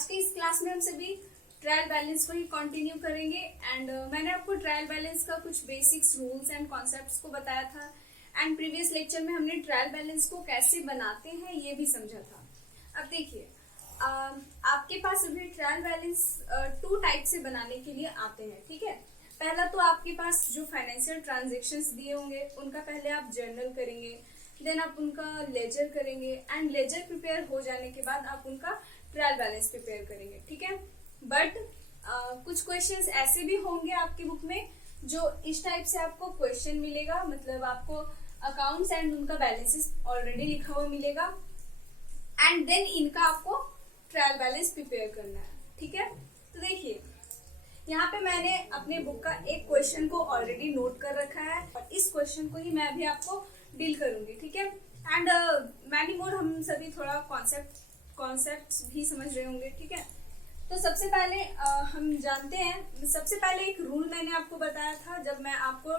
आज के इस क्लास में हम सभी ट्रायल बैलेंस को ही कंटिन्यू करेंगे एंड मैंने आपको ट्रायल बैलेंस का कुछ बेसिक्स रूल्स एंड कॉन्सेप्ट्स को बताया था एंड प्रीवियस लेक्चर में हमने ट्रायल बैलेंस को कैसे बनाते हैं ये भी समझा था। अब देखिए आपके पास अभी ट्रायल बैलेंस टू टाइप से बनाने के लिए आते हैं, ठीक है। पहला तो आपके पास जो फाइनेंशियल ट्रांजेक्शन्स दिए होंगे उनका पहले आप जर्नल करेंगे, देन आप उनका लेजर करेंगे एंड लेजर प्रिपेयर हो जाने के बाद आप उनका ट्रायल बैलेंस प्रिपेयर करेंगे, ठीक है। बट कुछ क्वेश्चंस ऐसे भी होंगे आपकी बुक में जो इस टाइप से आपको क्वेश्चन मिलेगा, मतलब आपको अकाउंट्स एंड उनका बैलेंसेस ऑलरेडी लिखा हुआ मिलेगा एंड देन इनका आपको ट्रायल बैलेंस प्रिपेयर करना है, ठीक है। तो देखिए यहाँ पे मैंने अपने बुक का एक क्वेश्चन को ऑलरेडी नोट कर रखा है और इस क्वेश्चन को ही मैं अभी आपको डील करूंगी, ठीक है। एंड मैनी मोर हम सभी थोड़ा कॉन्सेप्ट्स भी समझ रहे होंगे, ठीक है। तो सबसे पहले हम जानते हैं, सबसे पहले एक रूल मैंने आपको बताया था जब मैं आपको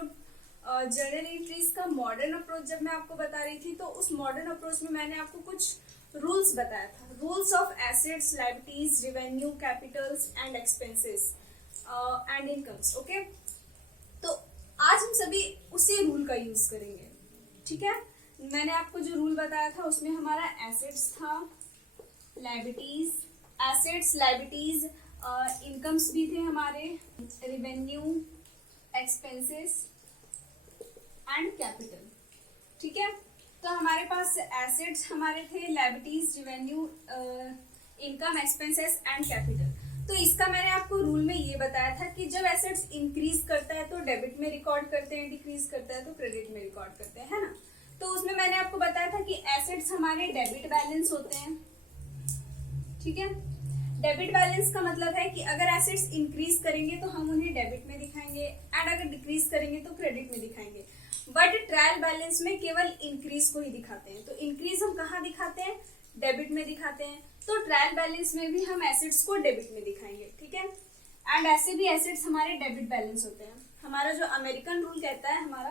जर्नल एंट्रीज का मॉडर्न अप्रोच जब मैं आपको बता रही थी, तो उस मॉडर्न अप्रोच में मैंने आपको कुछ रूल्स बताया था, rules of assets, liabilities, revenue, Capitals and expenses and incomes, okay. तो आज हम सभी उसी रूल का यूज करेंगे, ठीक है। मैंने आपको जो रूल बताया था उसमें हमारा एसेट्स था, लायबिलिटीज, एसेट्स, लायबिलिटीज, इनकम्स भी थे हमारे, रेवेन्यू, एक्सपेंसेस एंड कैपिटल, ठीक है। तो हमारे पास एसेट्स हमारे थे, liabilities, revenue, income, expenses and capital. तो इसका मैंने आपको रूल में ये बताया था कि जब एसेट्स इंक्रीज करता है तो डेबिट में रिकॉर्ड करते हैं, डिक्रीज करता है तो क्रेडिट में रिकॉर्ड करते हैं, है ना। तो उसमें मैंने आपको बताया था कि एसेट्स हमारे डेबिट बैलेंस होते हैं, ठीक है। डेबिट बैलेंस का मतलब है कि अगर एसेट्स इंक्रीज करेंगे तो हम उन्हें डेबिट में दिखाएंगे एंड अगर डिक्रीज करेंगे तो क्रेडिट में दिखाएंगे। बट ट्रायल बैलेंस में केवल इंक्रीज को ही दिखाते हैं। तो इंक्रीज हम कहाँ दिखाते हैं? डेबिट में दिखाते हैं। तो ट्रायल बैलेंस में भी हम एसेट्स को डेबिट में दिखाएंगे, ठीक है। एंड ऐसे भी एसेट्स हमारे डेबिट बैलेंस होते हैं। हमारा जो अमेरिकन रूल कहता है हमारा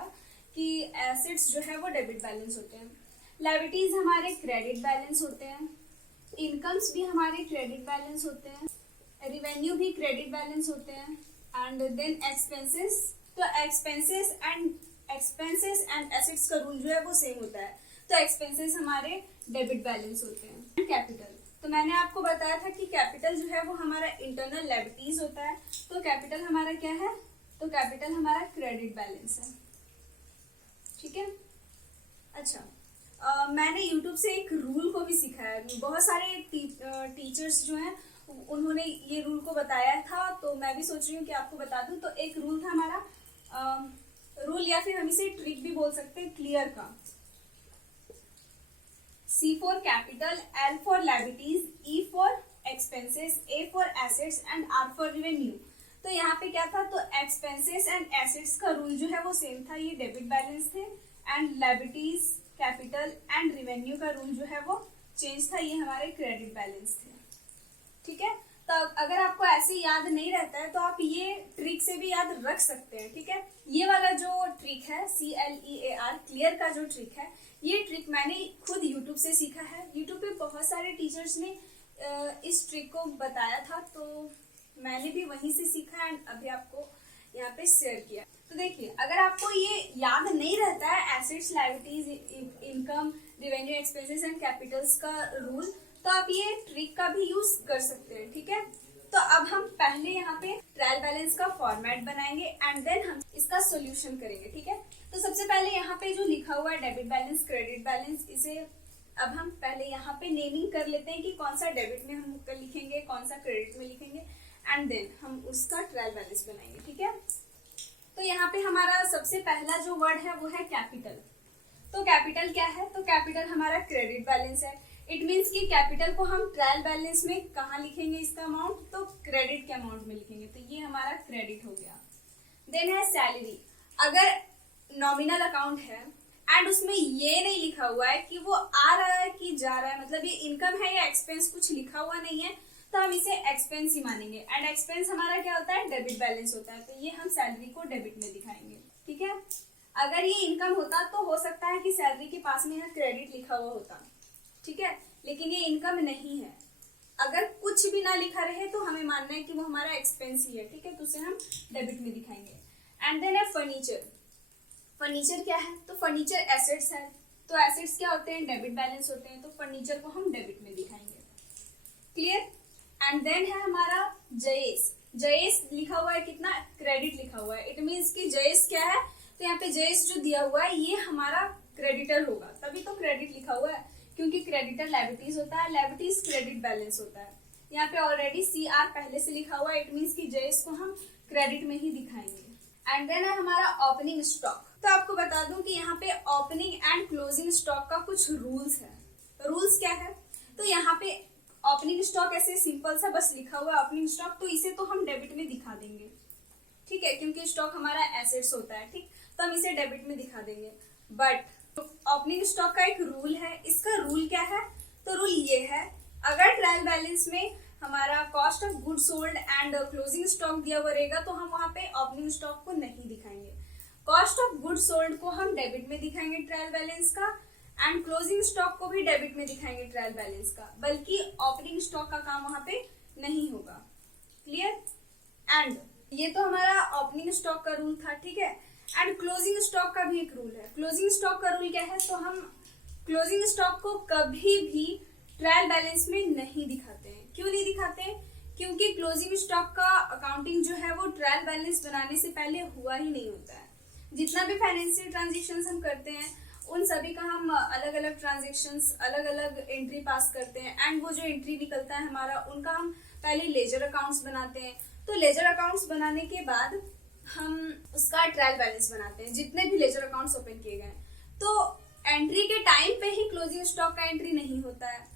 कि एसेट्स जो है वो डेबिट बैलेंस होते हैं, लायबिलिटीज हमारे क्रेडिट बैलेंस होते हैं, इनकम्स भी हमारे क्रेडिट बैलेंस होते हैं, रेवेन्यू भी क्रेडिट बैलेंस होते हैं एंड देन एक्सपेंसेस। तो एक्सपेंसेस एंड एसेट्स का रूल जो है वो सेम होता है। तो एक्सपेंसेस हमारे डेबिट बैलेंस होते हैं। कैपिटल, तो मैंने आपको बताया था कि कैपिटल जो है वो हमारा इंटरनल लायबिलिटीज होता है। तो कैपिटल हमारा क्या है? तो कैपिटल हमारा क्रेडिट बैलेंस है, ठीक है। अच्छा, मैंने YouTube से एक रूल को भी सीखा है। बहुत सारे टीचर्स जो हैं उन्होंने ये रूल को बताया था, तो मैं भी सोच रही हूँ कि आपको बता दूं। तो एक रूल था हमारा, रूल या फिर हम इसे ट्रिक भी बोल सकते हैं, क्लियर का। C for capital, L for liabilities, E for expenses, A for assets and R for revenue. तो यहाँ पे क्या था? तो एक्सपेंसेस एंड एसेट्स का रूल जो है वो सेम था, ये डेबिट बैलेंस थे and liabilities, capital and revenue का रूल जो है वो चेंज था, ये हमारे क्रेडिट बैलेंस थे, ठीक है। तो अगर आपको ऐसे याद नहीं रहता है तो आप ये ट्रिक से भी याद रख सकते हैं, ठीक है। ये वाला जो ट्रिक है CLEAR, क्लियर का जो ट्रिक है, ये ट्रिक मैंने खुद YouTube से सीखा है। YouTube पे बहुत सारे टीचर्स ने इस ट्रिक को बताया था, तो मैंने भी वहीं से सीखा एंड अभी आपको यहाँ पे शेयर किया। तो देखिए, अगर आपको ये याद नहीं रहता है assets, liabilities, income, revenue, expenses and Capitals का रूल, तो आप ये ट्रिक का भी यूज कर सकते हैं, ठीक है। तो अब हम पहले यहाँ पे ट्रायल बैलेंस का फॉर्मेट बनाएंगे एंड देन हम इसका सोल्यूशन करेंगे, ठीक है। तो सबसे पहले यहाँ पे जो लिखा हुआ है डेबिट बैलेंस, क्रेडिट बैलेंस, इसे अब हम पहले यहाँ पे नेमिंग कर लेते हैं कि कौन सा डेबिट में हम लिखेंगे, कौन सा क्रेडिट में लिखेंगे एंड देन हम उसका ट्रायल बैलेंस बनाएंगे, ठीक है। तो यहाँ पे हमारा सबसे पहला जो वर्ड है वो है कैपिटल। तो कैपिटल क्या है? तो कैपिटल हमारा क्रेडिट बैलेंस है। इट मीन्स कि कैपिटल को हम ट्रायल बैलेंस में कहाँ लिखेंगे इसका अमाउंट? तो क्रेडिट के अमाउंट में लिखेंगे। तो ये हमारा क्रेडिट हो गया। देन है सैलरी। अगर नॉमिनल अकाउंट है एंड उसमें ये नहीं लिखा हुआ है कि वो आ रहा है कि जा रहा है, मतलब ये इनकम है या एक्सपेंस, कुछ लिखा हुआ नहीं है, तो हम इसे एक्सपेंस ही मानेंगे एंड एक्सपेंस हमारा क्या होता है? डेबिट बैलेंस होता है। तो ये हम सैलरी को डेबिट में दिखाएंगे, ठीक है। अगर ये इनकम होता तो हो सकता है कि सैलरी के पास में यहाँ क्रेडिट लिखा हुआ होता, ठीक है, लेकिन ये इनकम नहीं है। अगर कुछ भी भी ना लिखा रहे तो हमें मानना है कि वो हमारा एक्सपेंस ही है, ठीक है, तो उसे हम डेबिट में दिखाएंगे। एंड देन है फर्नीचर। फर्नीचर क्या है? तो फर्नीचर एसेट्स है, तो एसेट्स क्या होते हैं? डेबिट बैलेंस होते हैं, तो फर्नीचर को हम डेबिट में दिखाएंगे। क्लियर? एंड देन है हमारा जयेश। जयेश लिखा हुआ है कितना? क्रेडिट लिखा हुआ है। इट मीन्स कि जयेश क्या है? तो यहाँ पे जयेश जो दिया हुआ है ये हमारा क्रेडिटर होगा, तभी तो क्रेडिट लिखा हुआ है, क्योंकि क्रेडिटर लायबिलिटीज होता है, लायबिलिटीज क्रेडिट बैलेंस होता है। यहाँ पे ऑलरेडी CR पहले से लिखा हुआ है, इट मीन्स कि जयेश को हम क्रेडिट में ही दिखाएंगे। एंड देन है हमारा ओपनिंग स्टॉक। तो आपको बता दूं कि यहाँ पे ओपनिंग एंड क्लोजिंग स्टॉक का कुछ रूल्स है। रूल्स क्या है? तो यहाँ पे ओपनिंग स्टॉक ऐसे सिंपल सा बस लिखा हुआ है ओपनिंग स्टॉक, तो इसे तो हम डेबिट में दिखा देंगे, ठीक है, क्योंकि स्टॉक हमारा एसेट्स होता है, ठीक, तो हम इसे डेबिट में दिखा देंगे। बट ओपनिंग स्टॉक का एक रूल है। इसका रूल क्या है? तो रूल ये है, अगर ट्रायल बैलेंस में हमारा cost of good sold and closing stock दिया हुआ रहेगा तो हम वहां पे ओपनिंग स्टॉक को नहीं दिखाएंगे। कॉस्ट ऑफ गुड सोल्ड को हम डेबिट में दिखाएंगे ट्रायल बैलेंस का, एंड क्लोजिंग स्टॉक को भी डेबिट में दिखाएंगे ट्रायल बैलेंस का, बल्कि ओपनिंग स्टॉक का काम वहां पे नहीं होगा। क्लियर? एंड ये तो हमारा ओपनिंग स्टॉक का रूल था, ठीक है। एंड क्लोजिंग स्टॉक का भी एक रूल है। क्लोजिंग स्टॉक का रूल क्या है? तो हम क्लोजिंग स्टॉक को कभी भी ट्रायल बैलेंस में नहीं दिखाते हैं। क्यों नहीं दिखाते? क्योंकि क्लोजिंग स्टॉक का अकाउंटिंग जो है वो ट्रायल बैलेंस बनाने से पहले हुआ ही नहीं होता है। जितना भी फाइनेंशियल ट्रांजेक्शन्स हम करते हैं उन सभी का हम अलग अलग ट्रांजेक्शन्स, अलग अलग एंट्री पास करते हैं, एंड वो जो एंट्री निकलता है हमारा उनका हम पहले लेजर अकाउंट्स बनाते हैं। तो लेजर अकाउंट्स बनाने के बाद हम उसका ट्रायल बैलेंस बनाते हैं, जितने भी लेजर अकाउंट्स ओपन किए गए। तो एंट्री के टाइम पे ही क्लोजिंग स्टॉक का एंट्री नहीं होता है।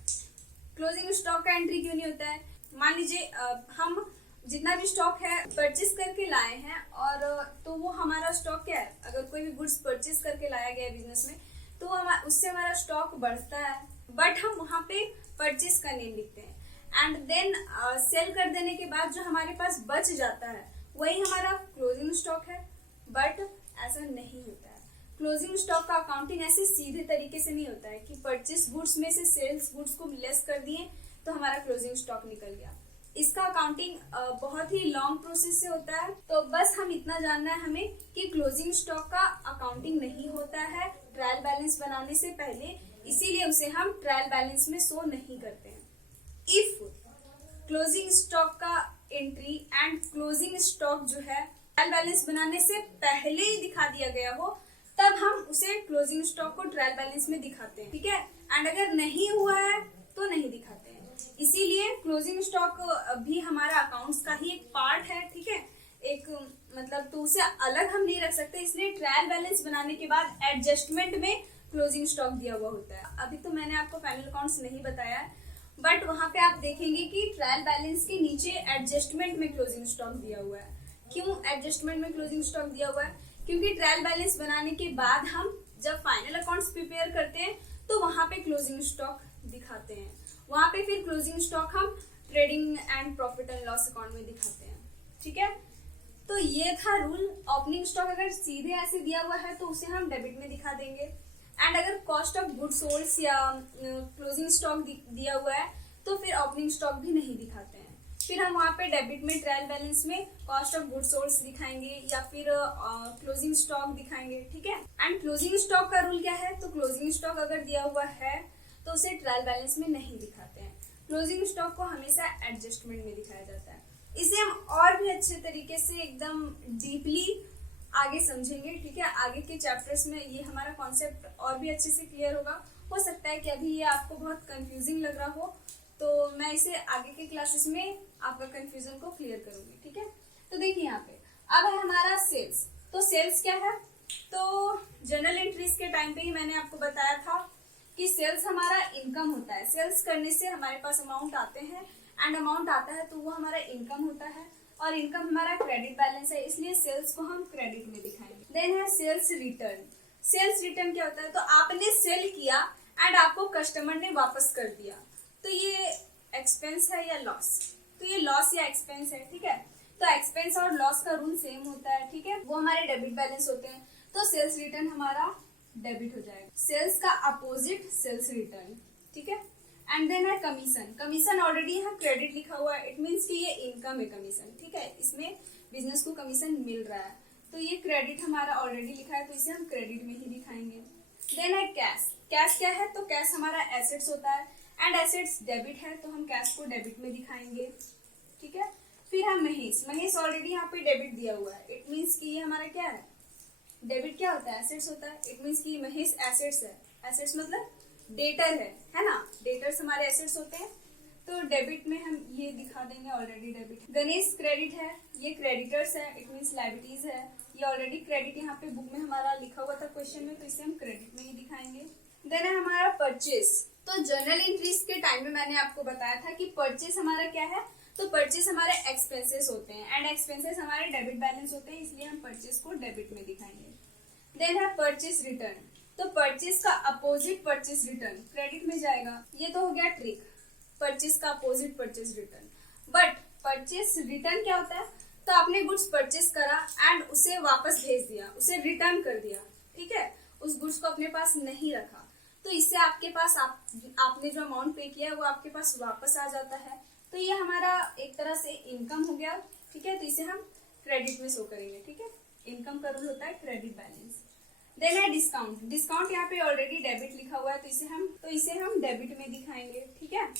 क्लोजिंग स्टॉक का एंट्री क्यों नहीं होता है? मान लीजिए हम जितना भी स्टॉक है परचेस करके लाए हैं, और तो वो हमारा स्टॉक क्या है? अगर कोई भी गुड्स परचेस करके लाया गया है बिजनेस में तो उससे हमारा स्टॉक बढ़ता है, बट हम वहाँ पे परचेस का नेम लिखते हैं, एंड देन सेल कर देने के बाद जो हमारे पास बच जाता है वही हमारा क्लोजिंग स्टॉक है। बट ऐसा नहीं होता है। क्लोजिंग स्टॉक का अकाउंटिंग ऐसे सीधे तरीके से नहीं होता है कि परचेस गुड्स में से सेल्स गुड्स को लेस कर दिए तो हमारा क्लोजिंग स्टॉक निकल गया। इसका अकाउंटिंग बहुत ही लॉन्ग प्रोसेस से होता है। तो बस हम इतना जानना है हमें कि क्लोजिंग स्टॉक का अकाउंटिंग नहीं होता है ट्रायल बैलेंस बनाने से पहले, इसीलिए उसे हम ट्रायल बैलेंस में शो नहीं करते हैं। इफ क्लोजिंग स्टॉक का एंट्री एंड क्लोजिंग स्टॉक जो है ट्रायल बैलेंस बनाने से पहले ही दिखा दिया गया हो तब हम उसे क्लोजिंग स्टॉक को ट्रायल बैलेंस में दिखाते हैं, ठीक है। एंड अगर नहीं हुआ है तो नहीं दिखाते हैं। इसीलिए क्लोजिंग स्टॉक भी हमारा अकाउंट्स का ही एक पार्ट है, ठीक है, एक मतलब, तो उसे अलग हम नहीं रख सकते। इसलिए ट्रायल बैलेंस बनाने के बाद एडजस्टमेंट में क्लोजिंग स्टॉक दिया हुआ होता है। अभी तो मैंने आपको फाइनल अकाउंट्स नहीं बताया है, बट वहां पे आप देखेंगे कि ट्रायल बैलेंस के नीचे एडजस्टमेंट में क्लोजिंग स्टॉक दिया हुआ है। क्यों एडजस्टमेंट में क्लोजिंग स्टॉक दिया हुआ है? क्योंकि ट्रायल बैलेंस बनाने के बाद हम जब फाइनल अकाउंट्स प्रिपेयर करते हैं तो वहां पे क्लोजिंग स्टॉक दिखाते हैं। वहां पे फिर क्लोजिंग स्टॉक हम trading and profit and loss account में दिखाते हैं, ठीक है। तो ये था रूल। ओपनिंग स्टॉक अगर सीधे ऐसे दिया हुआ है तो उसे हम डेबिट में दिखा देंगे, एंड अगर कॉस्ट ऑफ गुड सोल्स या क्लोजिंग स्टॉक दिया हुआ है तो फिर ओपनिंग स्टॉक भी नहीं दिखाते हैं। फिर हम वहाँ पे डेबिट में ट्रायल बैलेंस में कॉस्ट ऑफ गुड सोल्स दिखाएंगे या फिर क्लोजिंग स्टॉक दिखाएंगे, ठीक है। एंड क्लोजिंग स्टॉक का रूल क्या है? तो क्लोजिंग स्टॉक अगर दिया हुआ है तो उसे ट्रायल बैलेंस में नहीं दिखाते हैं। क्लोजिंग स्टॉक को हमेशा एडजस्टमेंट में दिखाया जाता है। इसे हम और भी अच्छे तरीके से एकदम डीपली आगे समझेंगे, ठीक है। आगे के चैप्टर्स में ये हमारा कॉन्सेप्ट और भी अच्छे से क्लियर होगा। हो सकता है कि अभी ये आपको बहुत कंफ्यूजिंग लग रहा हो, तो मैं इसे आगे के क्लासेस में आपका कंफ्यूजन को क्लियर करूंगी, ठीक है। तो देखिए यहाँ पे अब है हमारा सेल्स। तो सेल्स क्या है? तो जनरल एंट्रीज के टाइम पे ही मैंने आपको बताया था कि सेल्स हमारा इनकम होता है। सेल्स करने से हमारे पास अमाउंट आते हैं, एंड अमाउंट आता है तो वो हमारा इनकम होता है, और इनकम हमारा क्रेडिट बैलेंस है, इसलिए सेल्स को हम क्रेडिट में दिखाएंगे। देन है सेल्स रिटर्न। सेल्स रिटर्न क्या होता है? तो आपने सेल किया एंड आपको कस्टमर ने वापस कर दिया, तो ये एक्सपेंस है या लॉस? तो ये लॉस या एक्सपेंस है, ठीक है। तो एक्सपेंस और लॉस का रूल सेम होता है, ठीक है, वो हमारे डेबिट बैलेंस होते हैं। तो सेल्स रिटर्न हमारा डेबिट हो जाएगा। सेल्स का अपोजिट सेल्स रिटर्न, ठीक है। एंड देन है कमीशन। कमीशन ऑलरेडी यहाँ क्रेडिट लिखा हुआ है, इट मीन्स कि ये इनकम है कमीशन, ठीक है, इसमें बिजनेस को कमीशन मिल रहा है, तो ये क्रेडिट हमारा ऑलरेडी लिखा है तो इसे हम क्रेडिट में ही दिखाएंगे। देन है कैश। कैश क्या है, तो कैश हमारा एसेट्स होता है एंड एसेट्स डेबिट है तो हम कैश को डेबिट में दिखाएंगे, ठीक है। फिर हम महेश। महेश ऑलरेडी यहाँ पे डेबिट दिया हुआ है, इट मीन्स कि ये हमारा क्या है, डेबिट क्या होता है, एसेट्स होता है, इट मीन्स कि महेश एसेट्स है। एसेट्स मतलब डेटर है ना, डेटर्स हमारे एसेट्स होते हैं, तो डेबिट में हम ये दिखा देंगे ऑलरेडी डेबिट। गणेश क्रेडिट है, ये क्रेडिटर्स है, इट मीन्स लायबिलिटीज है, ये ऑलरेडी क्रेडिट यहाँ पे बुक में हमारा लिखा हुआ था क्वेश्चन में, तो इसे हम क्रेडिट में ही दिखाएंगे। देन है हमारा परचेज। तो जर्नल एंट्रीज के टाइम में मैंने आपको बताया था कि परचेज हमारा क्या है, तो परचेज हमारे एक्सपेंसेस होते हैं एंड एक्सपेंसेस हमारे डेबिट बैलेंस होते हैं, इसलिए हम परचेज को डेबिट में दिखाएंगे। देन है परचेज रिटर्न। तो परचेज का अपोजिट परचेज रिटर्न क्रेडिट में जाएगा, ये तो हो गया ट्रिक, परचेज का opposite purchase return. But purchase return क्या होता है, तो आपने गुड्स परचेज करा एंड उसे वापस भेज दिया, उसे रिटर्न कर दिया, ठीक है, उस गुड्स को अपने पास नहीं रखा, तो इससे आपके पास आपने जो अमाउंट पे किया है वो आपके पास वापस आ जाता है, तो ये हमारा एक तरह से इनकम हो गया, ठीक है, तो इसे हम क्रेडिट में शो करेंगे, ठीक है, इनकम का रूल होता है क्रेडिट बैलेंस। देन है डिस्काउंट। डिस्काउंट यहाँ पे ऑलरेडी डेबिट लिखा हुआ है तो इसे हम डेबिट में दिखाएंगे, ठीक है,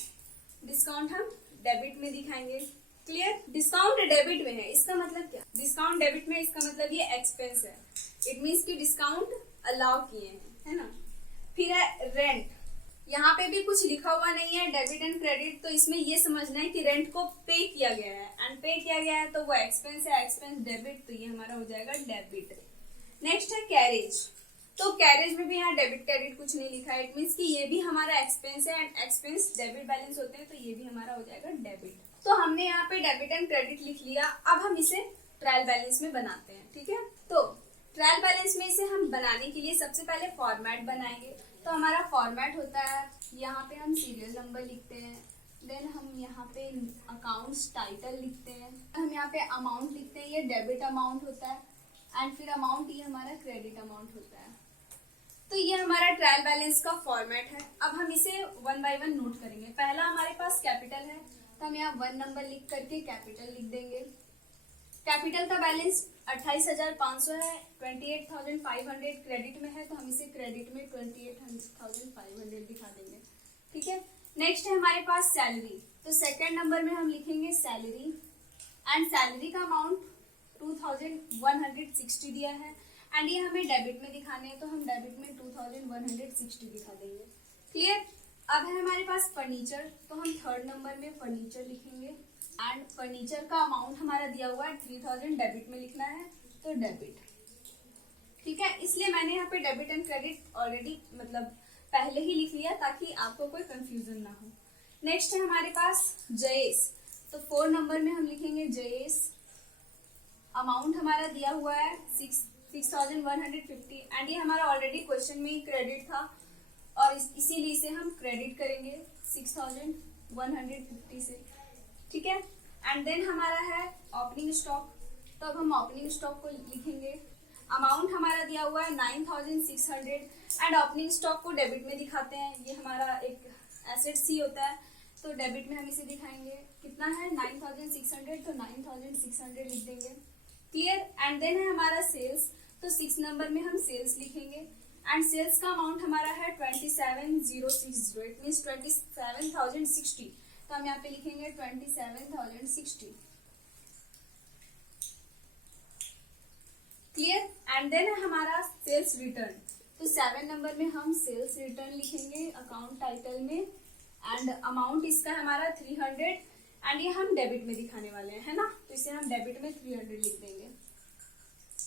डिस्काउंट हम डेबिट में दिखाएंगे। क्लियर, डिस्काउंट डेबिट में है, इसका मतलब क्या, डिस्काउंट डेबिट में, इसका मतलब ये एक्सपेंस है, इट मीन्स कि डिस्काउंट अलाउ किए हैं, है ना। फिर है रेंट। यहाँ पे भी कुछ लिखा हुआ नहीं है डेबिट एंड क्रेडिट, तो इसमें ये समझना है कि रेंट को पे किया गया है एंड पे किया गया है तो वो एक्सपेंस है, एक्सपेंस डेबिट, तो ये हमारा हो जाएगा डेबिट। नेक्स्ट है कैरेज। तो कैरेज में भी यहाँ डेबिट क्रेडिट कुछ नहीं लिखा है, इट मीन्स कि ये भी हमारा एक्सपेंस है एंड एक्सपेंस डेबिट बैलेंस होते हैं, तो ये भी हमारा हो जाएगा डेबिट। तो हमने यहाँ पे डेबिट एंड क्रेडिट लिख लिया, अब हम इसे ट्रायल बैलेंस में बनाते हैं, ठीक है। तो ट्रायल बैलेंस में इसे हम बनाने के लिए सबसे पहले फॉर्मेट बनाएंगे, तो हमारा फॉर्मेट होता है, यहाँ पे हम सीरियल नंबर लिखते हैं, देन हम यहाँ पे अकाउंट्स टाइटल लिखते हैं, हम यहाँ पे अमाउंट लिखते हैं, ये डेबिट अमाउंट होता है एंड फिर अमाउंट ये हमारा क्रेडिट अमाउंट होता है। तो ये हमारा ट्रायल बैलेंस का फॉर्मेट है। अब हम इसे वन बाय वन नोट करेंगे। पहला हमारे पास कैपिटल है, तो हम यहाँ 1 नंबर लिख करके कैपिटल लिख देंगे। कैपिटल का बैलेंस 28,500 है, 28,500 क्रेडिट में है, तो हम इसे क्रेडिट में 28,500 दिखा देंगे, ठीक है। नेक्स्ट है हमारे पास सैलरी। तो सेकंड नंबर में हम लिखेंगे सैलरी एंड सैलरी का अमाउंट 2,160 दिया है एंड ये हमें डेबिट में दिखाने हैं, तो हम डेबिट में 2,160 दिखा देंगे। क्लियर। अब है हमारे पास फर्नीचर, तो हम थर्ड नंबर में फर्नीचर लिखेंगे एंड फर्नीचर का अमाउंट हमारा दिया हुआ है 3,000, डेबिट में लिखना है तो डेबिट, ठीक है। इसलिए मैंने यहाँ पे डेबिट एंड क्रेडिट ऑलरेडी मतलब पहले ही लिख लिया ताकि आपको कोई कंफ्यूजन ना हो। नेक्स्ट है हमारे पास जयेश, तो 4 नंबर में हम लिखेंगे जयेश, अमाउंट हमारा दिया हुआ है 6,150 एंड ये हमारा ऑलरेडी क्वेश्चन में ही क्रेडिट था और इसीलिए इसे हम क्रेडिट करेंगे 6,150 से, ठीक है। एंड देन हमारा है ओपनिंग स्टॉक, तो अब हम ओपनिंग स्टॉक को लिखेंगे, अमाउंट हमारा दिया हुआ है 9,600 एंड ओपनिंग स्टॉक को डेबिट में दिखाते हैं, ये हमारा एक एसेट सी होता है, तो डेबिट में हम इसे दिखाएंगे, कितना है 9,600, तो 9,600 लिख देंगे। क्लियर। एंड देन है हमारा सेल्स, तो 6 नंबर में हम सेल्स लिखेंगे एंड सेल्स का अमाउंट हमारा है 27,060, इट मीन्स 27,060, तो हम यहाँ पे लिखेंगे 27,060। क्लियर। एंड देन है हमारा सेल्स रिटर्न, तो 7 नंबर में हम सेल्स रिटर्न लिखेंगे अकाउंट टाइटल में एंड अमाउंट इसका हमारा 300 एंड ये हम डेबिट में दिखाने वाले हैं, है ना, तो इसे हम डेबिट में 300 लिख देंगे।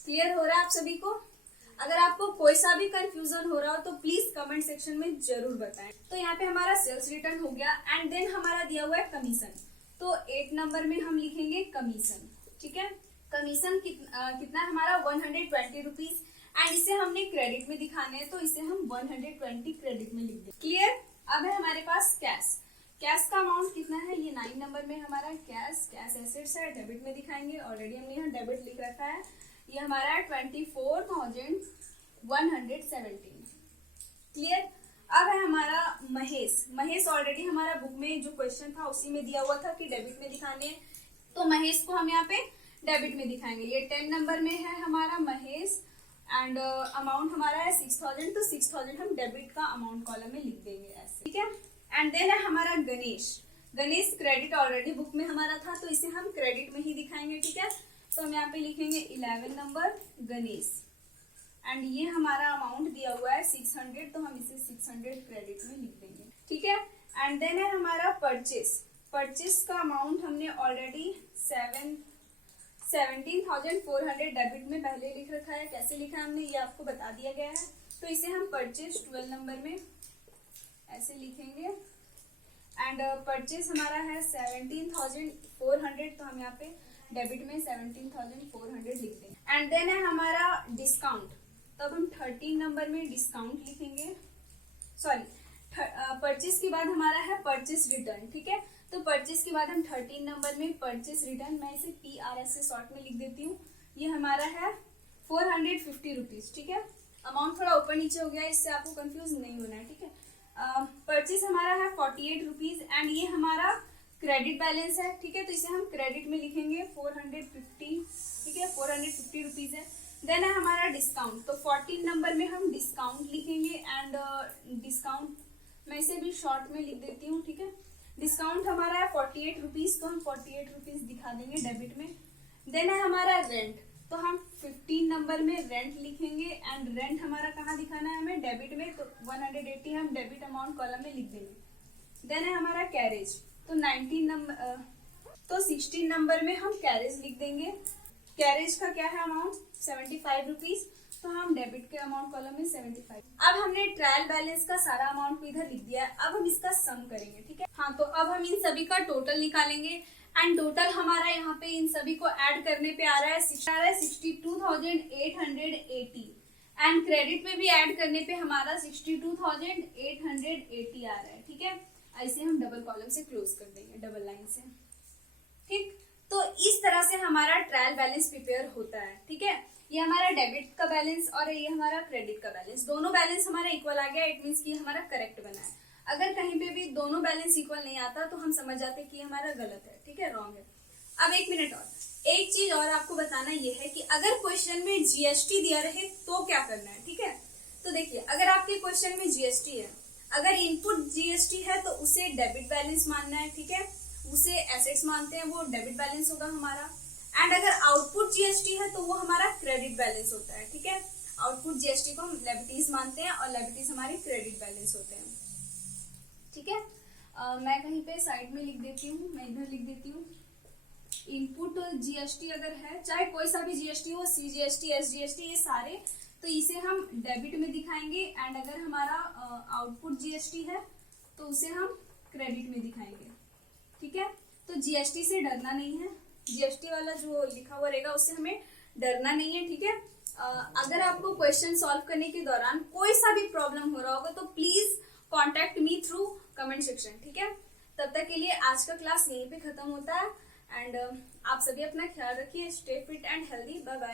क्लियर हो रहा है आप सभी को। अगर आपको कोई सा भी कंफ्यूजन हो रहा हो तो प्लीज कमेंट सेक्शन में जरूर बताएं। तो यहाँ पे हमारा सेल्स रिटर्न हो गया एंड देन हमारा दिया हुआ है कमीशन, तो 8 नंबर में हम लिखेंगे कमीशन, ठीक है। कमीशन कितना है हमारा 120 रुपीज एंड इसे हमने क्रेडिट में दिखाने हैं, तो इसे हम 120 क्रेडिट में लिख दें। क्लियर। अब है हमारे पास कैश। कैश का अमाउंट कितना है, ये 9 नंबर में हमारा कैश एसेट्स है, डेबिट में दिखाएंगे, ऑलरेडी हमने यहाँ डेबिट लिख रखा है, ये हमारा 24,117। क्लियर। अब है हमारा महेश। महेश ऑलरेडी हमारा बुक में जो क्वेश्चन था उसी में दिया हुआ था कि डेबिट में दिखाने हैं, तो महेश को हम यहाँ पे डेबिट में दिखाएंगे। ये 10 नंबर में है हमारा महेश एंड अमाउंट हमारा है 6000, तो 6000 हम डेबिट का अमाउंट कॉलम में लिख देंगे ऐसे, ठीक है। एंड देन है हमारा Ganesh. Ganesh credit already book में हमारा था, तो इसे हम क्रेडिट में ही दिखाएंगे, ठीक है। तो हम यहाँ पे लिखेंगे 11 नंबर गणेश एंड ये हमारा अमाउंट दिया हुआ है 600, तो हम इसे 600 क्रेडिट में लिख देंगे, ठीक है। एंड देन है हमारा परचेस। परचेस का अमाउंट हमने ऑलरेडी 17,400 डेबिट में पहले लिख रखा है। कैसे लिखा है हमने ये आपको बता दिया गया है, तो इसे हम परचेस 12 नंबर में ऐसे लिखेंगे एंड परचेस हमारा है 17,400, तो हम यहाँ पे डेबिट में 17,400 लिख देंगे। एंड देन है हमारा डिस्काउंट, तब हम 13 नंबर में डिस्काउंट लिखेंगे। सॉरी, परचेस के बाद हमारा है परचेस रिटर्न, ठीक है। तो परचेस के बाद हम 13 नंबर में परचेस रिटर्न, मैं इसे PRS से शॉर्ट में लिख देती हूँ। ये हमारा है 450 रुपीज, ठीक है। अमाउंट थोड़ा ऊपर नीचे हो गया, इससे आपको कंफ्यूज नहीं होना है, ठीक है। परचेस हमारा है 48 रुपीज एंड ये हमारा क्रेडिट बैलेंस है, ठीक है। तो इसे हम क्रेडिट में लिखेंगे 450, ठीक है, 450 रुपीज है। देन है हमारा डिस्काउंट, तो 14 नंबर में हम डिस्काउंट लिखेंगे एंड डिस्काउंट मैं इसे भी शॉर्ट में लिख देती हूँ, ठीक है। डिस्काउंट हमारा है 48 रुपीज, तो हम 48 रुपीज दिखा देंगे डेबिट में। देन है हमारा रेंट, तो हम 15 नंबर में रेंट लिखेंगे एंड रेंट हमारा कहाँ दिखाना है हमें, डेबिट में, तो 180 हम डेबिट अमाउंट कॉलम में लिख देंगे। देन है हमारा कैरेज, तो 16 नंबर में हम कैरेज लिख देंगे। कैरेज का क्या है अमाउंट 75 रुपीज, तो हम डेबिट के अमाउंट कॉलम में 75। अब हमने ट्रायल बैलेंस का सारा अमाउंट इधर लिख दिया है, अब हम इसका सम करेंगे, ठीक है। हाँ, तो अब हम इन सभी का टोटल निकालेंगे एंड टोटल हमारा यहाँ पे इन सभी को ऐड करने पे आ रहा है 62,880 एंड क्रेडिट में भी ऐड करने पे हमारा 62,880 आ रहा है, ठीक है। ऐसे हम डबल कॉलम से क्लोज कर देंगे, डबल लाइन से, ठीक। तो इस तरह से हमारा ट्रायल बैलेंस प्रिपेयर होता है, ठीक है। ये हमारा डेबिट का बैलेंस और ये हमारा क्रेडिट का बैलेंस, दोनों बैलेंस हमारा इक्वल आ गया, इट मींस कि हमारा करेक्ट बना है। अगर कहीं पे भी दोनों बैलेंस इक्वल नहीं आता तो हम समझ जाते कि हमारा गलत है, ठीक है, रॉन्ग है। अब एक मिनट और, एक चीज और आपको बताना ये है कि अगर क्वेश्चन में GST दिया रहे तो क्या करना है, ठीक है। तो देखिए, अगर आपके क्वेश्चन में GST है, अगर इनपुट GST है तो उसे डेबिट बैलेंस मानना है, ठीक है। उसे एसेट्स मानते हैं, वो डेबिट बैलेंस होगा हमारा। एंड अगर आउटपुट GST है तो वो हमारा क्रेडिट बैलेंस होता है, ठीक है। आउटपुट GST को हम लायबिलिटीज मानते हैं और लायबिलिटीज हमारी क्रेडिट बैलेंस होते हैं, ठीक है। मैं कहीं पे साइड में लिख देती हूँ, मैं इधर लिख देती हूँ। इनपुट GST अगर है, चाहे कोई सा भी GST हो, CGST, SGST, ये सारे, तो इसे हम डेबिट में दिखाएंगे एंड अगर हमारा आउटपुट GST है तो उसे हम क्रेडिट में दिखाएंगे, ठीक है। तो GST से डरना नहीं है, GST वाला जो लिखा हुआ रहेगा उससे हमें डरना नहीं है, ठीक है। अगर आपको क्वेश्चन सॉल्व करने के दौरान कोई सा भी प्रॉब्लम हो रहा होगा तो please contact me through comment section, ठीक है। तब तक के लिए आज का क्लास यहीं पे खत्म होता है एंड आप सभी अपना ख्याल रखिए, stay fit and healthy, bye bye.